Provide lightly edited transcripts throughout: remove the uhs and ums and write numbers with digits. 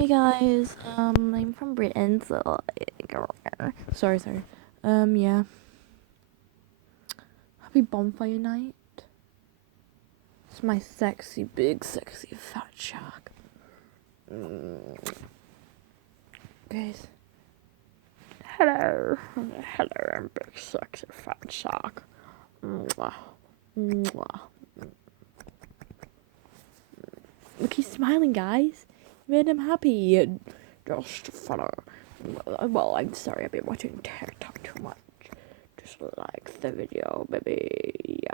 Hey guys, I'm from Britain, so sorry. Yeah. Happy bonfire night. It's my sexy, big, sexy fat shark. Guys. Hello, I'm big, sexy fat shark. Mwah. Mwah. Look, he's smiling, guys. You made him happy. Just follow. Well, I'm sorry, I've been watching TikTok too much. Just like the video, baby.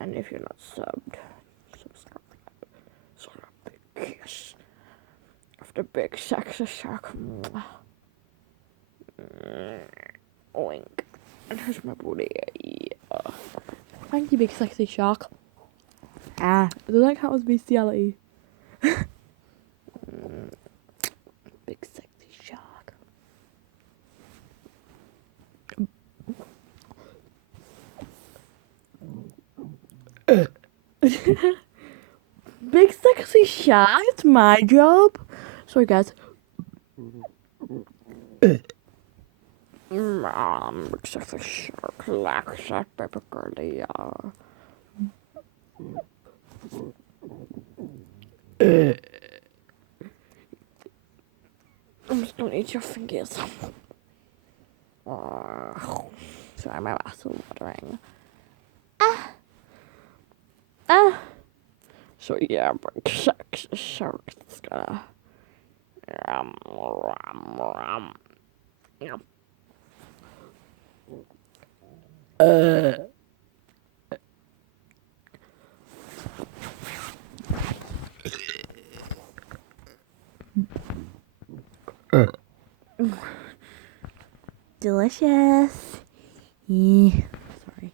And if you're not subbed, subscribe. So a big kiss of the big sexy shark. Oink. And here's my booty. Yeah. Thank you, big sexy shark. I don't like how it was bestiality. Big sexy shark. Big sexy shark, it's my job. Sorry guys. Big sexy shark, relax that baby girlie. I'm just gonna eat your fingers. Sorry, my mouth's watering. So yeah, big sexy shark is gonna. Delicious. Yeah. Sorry.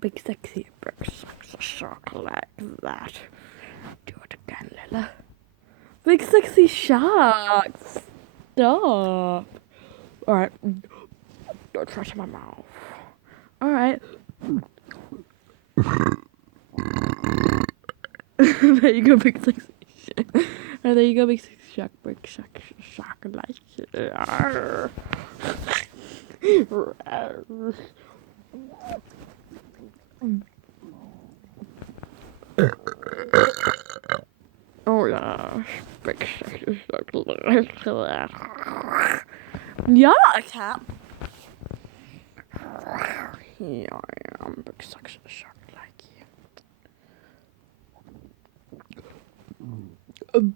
Big sexy shark like that. Do it again, Lila. Big sexy shark. Stop. Alright. Don't touch my mouth. Alright. There you go, big sexy shark. Oh, there you go, big sexy shark. Big sexy shark like it. Oh yeah, big sexy shark like that. Yeah, I can. Yeah, I am big sexy shark like you.